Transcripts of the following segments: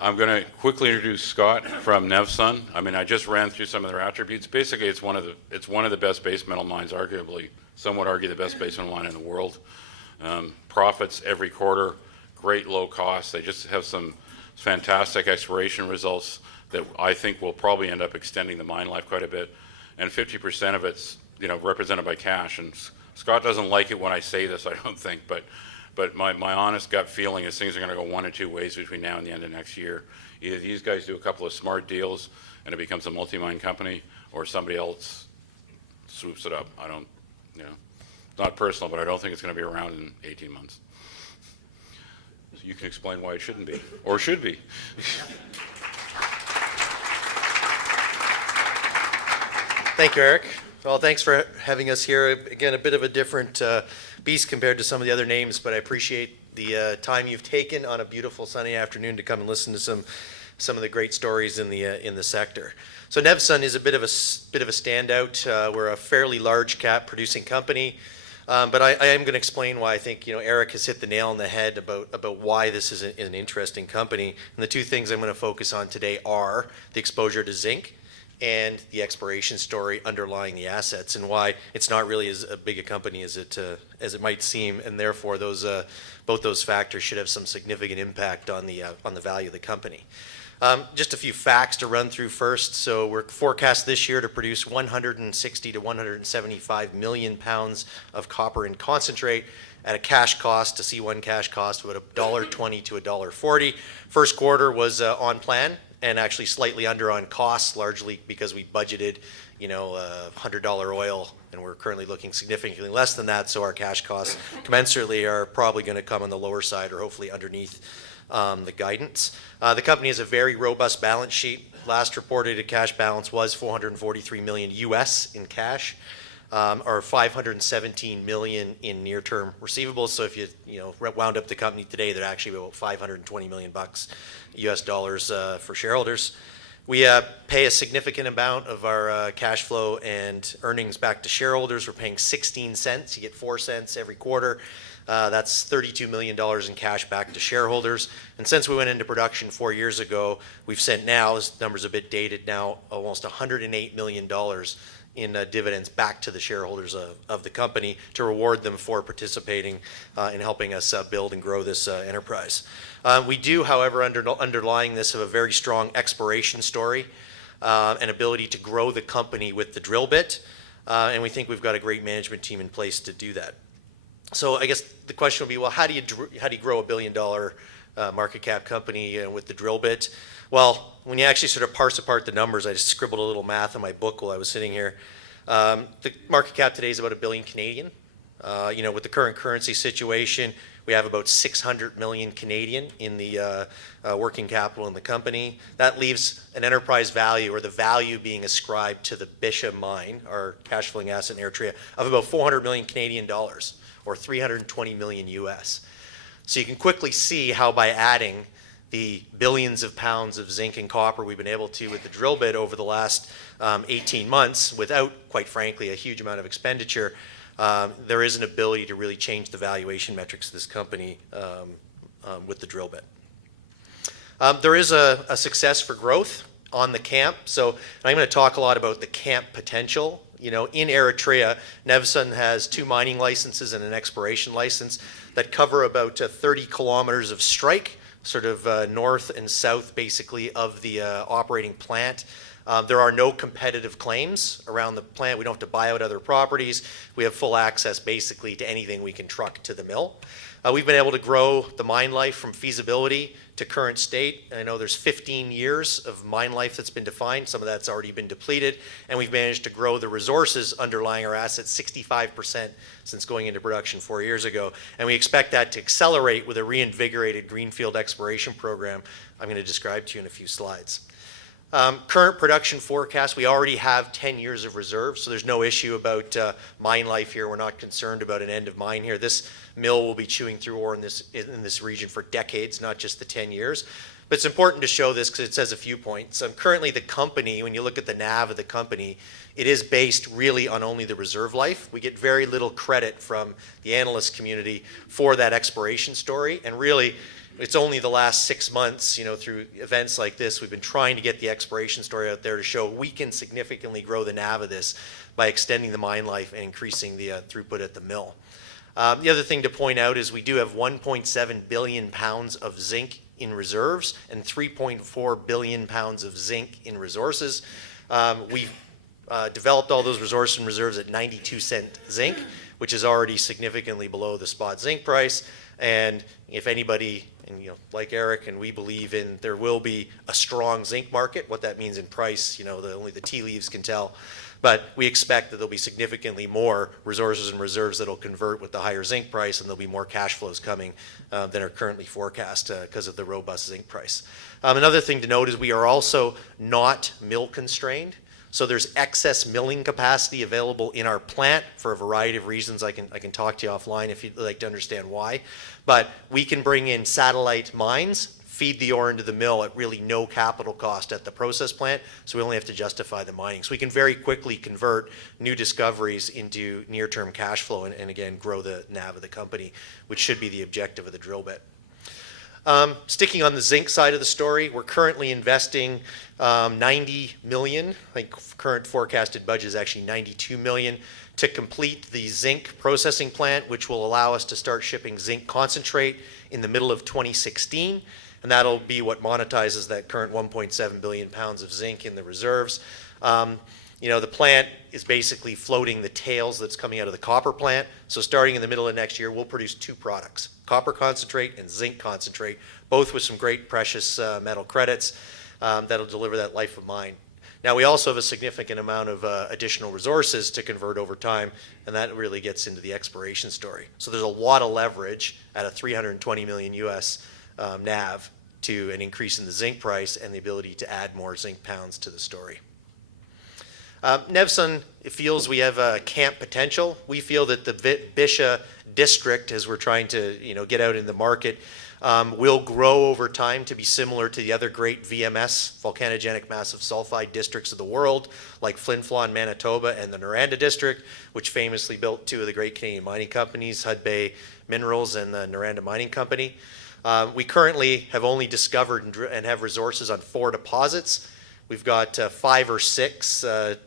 I'm going to quickly introduce Scott from Nevsun. I mean, I just ran through some of their attributes. Basically, it's one of the best base metal mines, arguably. Some would argue the best base metal mine in the world. Profits every quarter, great low cost. They just have some fantastic exploration results that I think will probably end up extending the mine life quite a bit. And 50% of it's represented by cash. And Scott doesn't like it when I say this, I don't think, but my honest gut feeling is things are going to go one or two ways between now and the end of next year. Either these guys do a couple of smart deals and it becomes a multi-mine company, or somebody else swoops it up. I don't, it's not personal, but I don't think it's going to be around in 18 months. So you can explain why it shouldn't be, or should be. Thank you, Eric. Well, thanks for having us here. Again, a bit of a different beast compared to some of the other names, but I appreciate the time you've taken on a beautiful sunny afternoon to come and listen to some of the great stories in the sector. So Nevsun is a bit of a standout. We're a fairly large cap producing company, but I am going to explain why I think Eric has hit the nail on the head about why this is an interesting company. And the two things I'm going to focus on today are the exposure to zinc and the exploration story underlying the assets, and why it's not really as big a company as it might seem, and therefore both those factors should have some significant impact on the value of the company. Just a few facts to run through first. So we're forecast this year to produce 160 to 175 million pounds of copper in concentrate at a cash cost, a C1 cash cost of about $1.20 to $1.40. First quarter was on plan, and actually slightly under on costs, largely because we budgeted, $100 oil, and we're currently looking significantly less than that. So our cash costs commensurately are probably going to come on the lower side, or hopefully underneath the guidance. The company has a very robust balance sheet. Last reported cash balance was $443 million US in cash, or $517 million in near-term receivables. So if you wound up the company today, they're actually about $520 million US dollars for shareholders. We pay a significant amount of our cash flow and earnings back to shareholders. We're paying 16 cents. You get 4 cents every quarter. That's $32 million in cash back to shareholders. And since we went into production 4 years ago, we've sent now, this number's a bit dated now, almost $108 million in dividends back to the shareholders of the company to reward them for participating in helping us build and grow this enterprise. We do, however, underlying this, have a very strong exploration story and ability to grow the company with the drill bit, and we think we've got a great management team in place to do that. So I guess the question would be, well, how do you grow $1 billion market cap company with the drill bit? Well, when you actually sort of parse apart the numbers, I just scribbled a little math in my book while I was sitting here. The market cap today is about $1 billion Canadian. With the current currency situation, we have about 600 million Canadian in the working capital in the company. That leaves an enterprise value, or the value being ascribed to the Bisha mine, our cash flowing asset in Eritrea, of about 400 million Canadian dollars, or 320 million US. So you can quickly see how by adding the billions of pounds of zinc and copper we've been able to with the drill bit over the last 18 months, without, quite frankly, a huge amount of expenditure, there is an ability to really change the valuation metrics of this company with the drill bit. There is a success for growth on the camp. So I'm going to talk a lot about the camp potential. In Eritrea, Nevsun has 2 mining licenses and an exploration license that cover about 30 kilometers of strike, sort of north and south, basically, of the operating plant. There are no competitive claims around the plant. We don't have to buy out other properties. We have full access, basically, to anything we can truck to the mill. We've been able to grow the mine life from feasibility to current state. I know there's 15 years of mine life that's been defined. Some of that's already been depleted. And we've managed to grow the resources underlying our assets 65% since going into production 4 years ago. And we expect that to accelerate with a reinvigorated greenfield exploration program I'm going to describe to you in a few slides. Current production forecast, we already have 10 years of reserves, so there's no issue about mine life here. We're not concerned about an end of mine here. This mill will be chewing through ore in this region for decades, not just the 10 years. But it's important to show this because it says a few points. Currently, the company, when you look at the NAV of the company, it is based really on only the reserve life. We get very little credit from the analyst community for that exploration story. And really, it's only the last 6 months, through events like this, we've been trying to get the exploration story out there to show we can significantly grow the NAV of this by extending the mine life and increasing the throughput at the mill. The other thing to point out is we do have 1.7 billion pounds of zinc in reserves and 3.4 billion pounds of zinc in resources. We've developed all those resources and reserves at 92-cent zinc, which is already significantly below the spot zinc price. And if anybody, and like Eric, and we believe in there will be a strong zinc market. What that means in price, only the tea leaves can tell. But we expect that there'll be significantly more resources and reserves that'll convert with the higher zinc price, and there'll be more cash flows coming than are currently forecast because of the robust zinc price. Another thing to note is we are also not mill constrained. So there's excess milling capacity available in our plant for a variety of reasons. I can talk to you offline if you'd like to understand why. But we can bring in satellite mines, feed the ore into the mill at really no capital cost at the process plant, so we only have to justify the mining. So we can very quickly convert new discoveries into near-term cash flow and again, grow the NAV of the company, which should be the objective of the drill bit. Sticking on the zinc side of the story, we're currently investing 90 million. I think current forecasted budget is actually 92 million to complete the zinc processing plant, which will allow us to start shipping zinc concentrate in the middle of 2016. And that'll be what monetizes that current 1.7 billion pounds of zinc in the reserves. The plant is basically floating the tails that's coming out of the copper plant. So starting in the middle of next year, we'll produce two products, copper concentrate and zinc concentrate, both with some great precious metal credits that'll deliver that life of mine. Now, we also have a significant amount of additional resources to convert over time, and that really gets into the exploration story. So there's a lot of leverage at a 320 million US NAV to an increase in the zinc price and the ability to add more zinc pounds to the story. Nevsun feels we have camp potential. We feel that the Bisha district, as we're trying to get out in the market, will grow over time to be similar to the other great VMS, volcanogenic massive sulfide districts of the world, like Flin Flon, Manitoba, and the Noranda district, which famously built two of the great Canadian mining companies, Hudbay Minerals and the Noranda Mining Company. We currently have only discovered and have resources on 4 deposits. We've got 5 or 6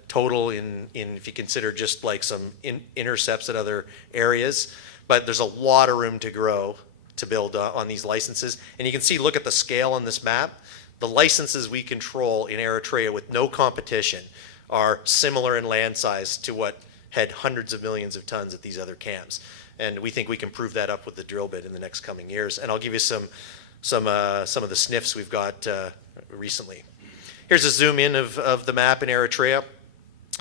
total in if you consider just like some intercepts at other areas. But there's a lot of room to grow to build on these licenses. And you can see, look at the scale on this map. The licenses we control in Eritrea with no competition are similar in land size to what had hundreds of millions of tons at these other camps. And we think we can prove that up with the drill bit in the next coming years. And I'll give you some of the sniffs we've got recently. Here's a zoom in of the map in Eritrea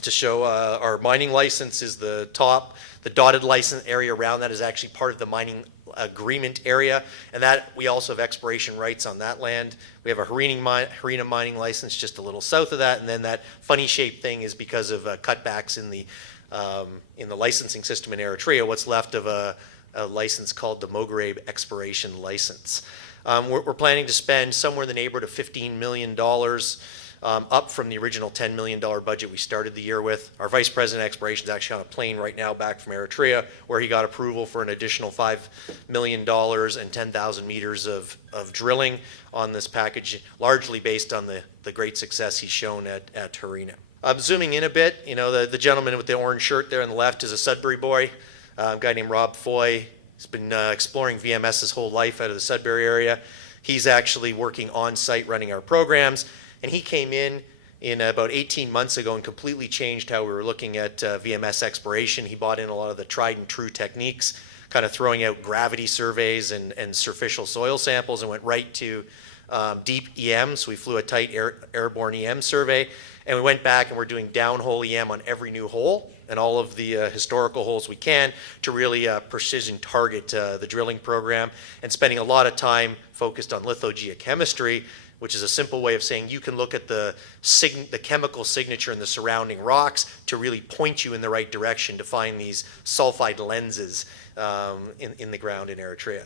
to show our mining license is the top. The dotted license area around that is actually part of the mining agreement area, and that we also have exploration rights on that land. We have a Harina mining license just a little south of that, and then that funny shaped thing is because of cutbacks in the licensing system in Eritrea, what's left of a license called the Moghreb Exploration License. We're planning to spend somewhere in the neighborhood of $15 million, up from the original $10 million budget we started the year with. Our Vice President of Exploration is actually on a plane right now back from Eritrea, where he got approval for an additional $5 million and 10,000 meters of drilling on this package, largely based on the great success he's shown at Harina. Zooming in a bit, the gentleman with the orange shirt there on the left is a Sudbury boy, a guy named Rob Foy. He's been exploring VMS his whole life out of the Sudbury area. He's actually working on site running our programs, and he came in about 18 months ago and completely changed how we were looking at VMS exploration. He bought in a lot of the tried and true techniques, kind of throwing out gravity surveys and superficial soil samples, and went right to deep EM. So we flew a tight airborne EM survey, and we went back and we're doing downhole EM on every new hole and all of the historical holes we can to really precision target the drilling program, and spending a lot of time focused on lithogeochemistry, which is a simple way of saying you can look at the chemical signature in the surrounding rocks to really point you in the right direction to find these sulfide lenses in the ground in Eritrea.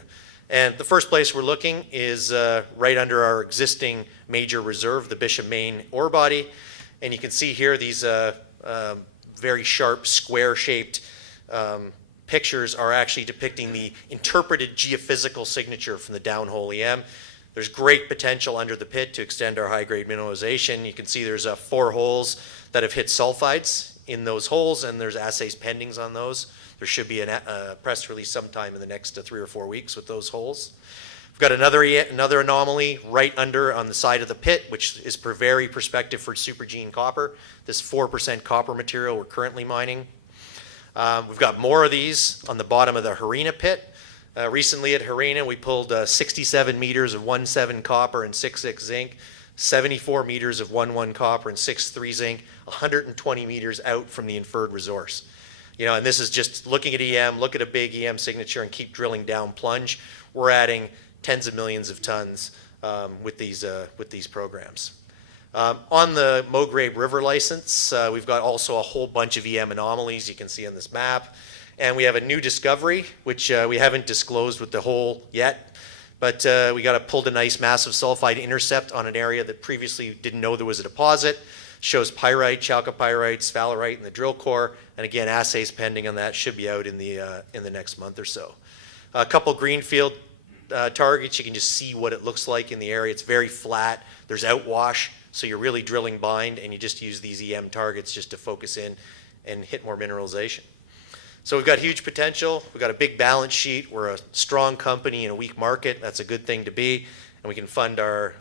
And the first place we're looking is right under our existing major reserve, the Bishop Main ore body. And you can see here these very sharp square-shaped pictures are actually depicting the interpreted geophysical signature from the downhole EM. There's great potential under the pit to extend our high-grade mineralization. You can see there's 4 holes that have hit sulfides in those holes, and there's assays pending on those. There should be a press release sometime in the next 3 or 4 weeks with those holes. We've got another anomaly right under on the side of the pit, which is very prospective for supergene copper. This 4% copper material we're currently mining. We've got more of these on the bottom of the Harina pit. Recently at Harina, we pulled 67 meters of 1.7 copper and 6.6 zinc, 74 meters of 1.1 copper and 6.3 zinc, 120 meters out from the inferred resource. You know, and this is just looking at EM, look at a big EM signature and keep drilling down plunge. We're adding tens of millions of tons with these programs. On the Maugrave River license, we've got also a whole bunch of EM anomalies you can see on this map. And we have a new discovery, which we haven't disclosed with the hole yet, but we got a pulled a nice massive sulfide intercept on an area that previously didn't know there was a deposit. Shows pyrite, chalcopyrite, sphalerite in the drill core, and again, assays pending on that should be out in the next month or so. A couple greenfield targets, you can just see what it looks like in the area. It's very flat, there's outwash, so you're really drilling bind, and you just use these EM targets just to focus in and hit more mineralization. So we've got huge potential, we've got a big balance sheet, we're a strong company in a weak market, that's a good thing to be, and we can fund our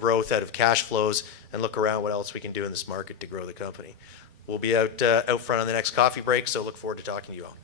growth out of cash flows and look around what else we can do in this market to grow the company. We'll be out front on the next coffee break, so look forward to talking to you all.